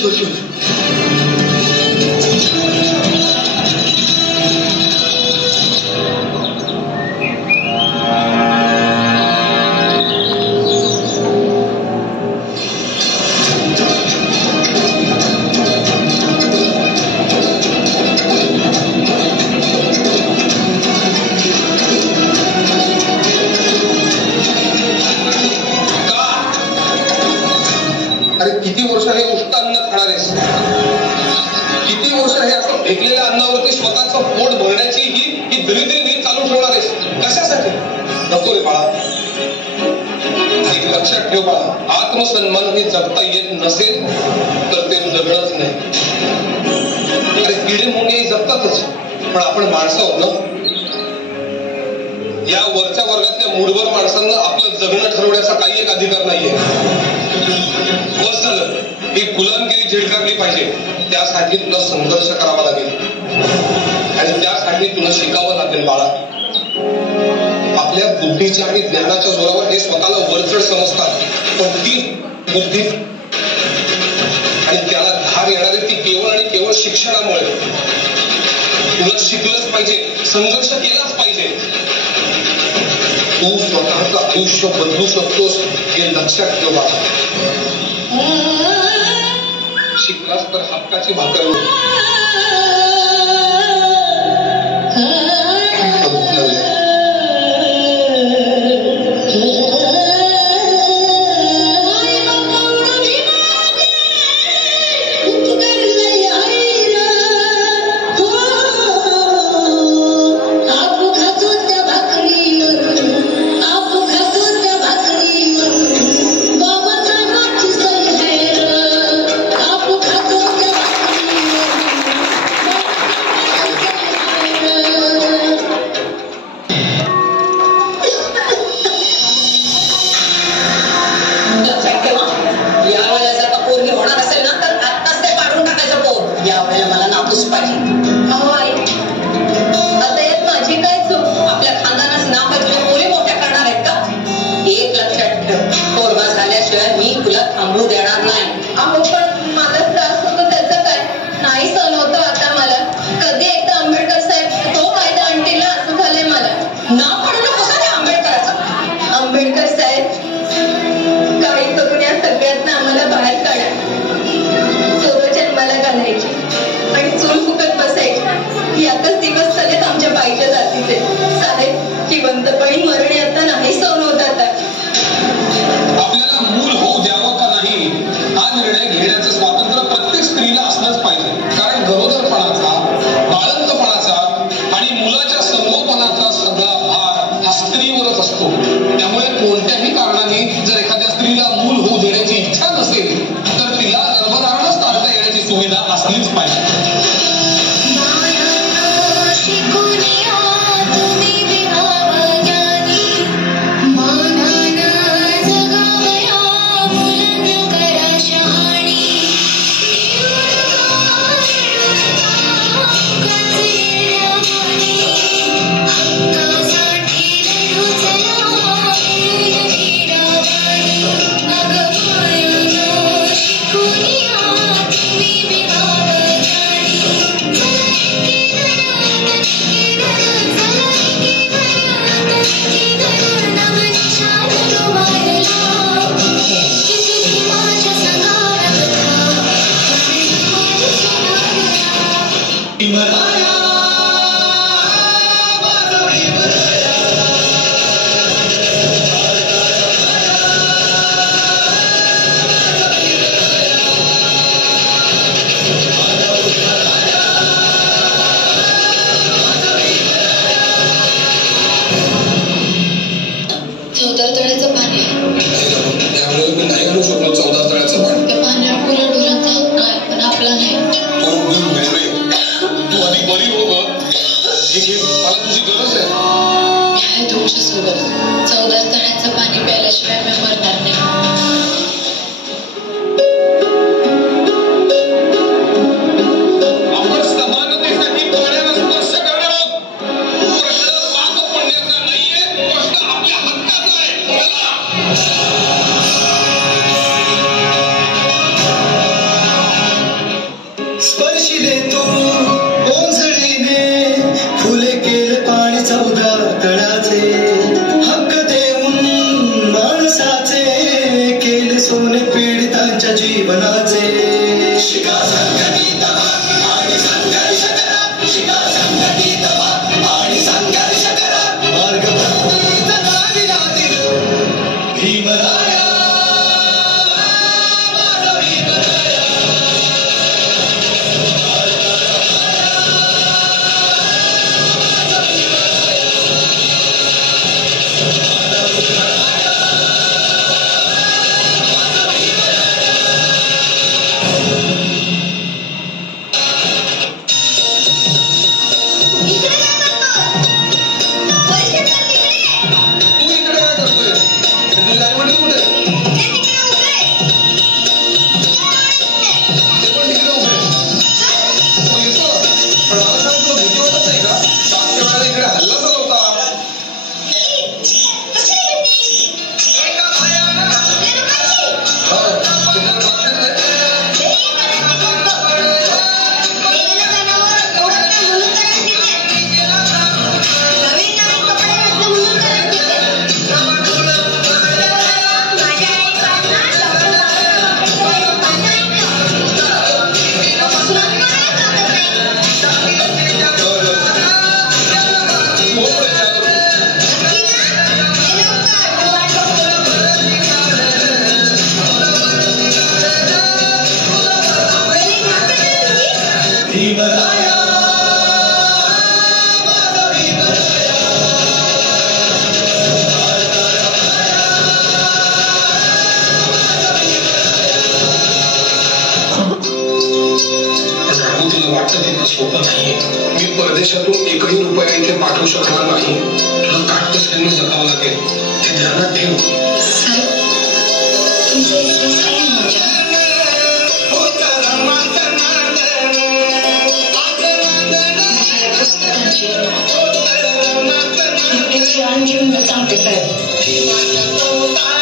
25 वर्ष होती. किती वर्ष हे उष्ट अन्न खाणार आहेस? किती वर्ष हे असं फेकलेल्या अन्नावरती स्वतःचं पोट भरण्याची ही दरिद्री रीत चालू ठेवणार आहेस? कशासाठी? नको रे बाळा. एक लक्षात ठेव बाळा, आत्मसन्मान हे जगता येत नसेल तर ते जगणंच नाही. अरे किडे मुंगे जगतातच, पण आपण माणसं आहोत ना. या वरच्या वर्गातल्या मूडवर माणसांना आपलं जगणं ठरवण्याचा काही एक अधिकार नाहीये. बस झालं, ही गुलामगिरी झिडकारली पाहिजे. त्यासाठी तुला संघर्ष करावा लागेल आणि त्यासाठी तुला शिकावं लागेल बाळा. आपल्या बुद्धीच्या आणि ज्ञानाच्या जोरावर हे स्वतःला वरचढ समजतात, पण ती बुद्धी आणि त्याला धार येणारी ती केवळ आणि केवळ शिक्षणामुळे. तुला शिकलंच पाहिजे, संघर्ष केलाच पाहिजे. तू स्वतःचं आयुष्य बदलू शकतोस हे लक्षात ठेव बाळा. शिकलास तर हक्काची भाकर होईल. इकडे हल्ला झाला होता. सोपं नाहीये. मी परदेशातून एकही रुपया इथे पाठवू शकणार नाही. तुला काटकसरीने जगावं लागेल, ते ध्यानात ठेव. घेऊन सांगते साहेब.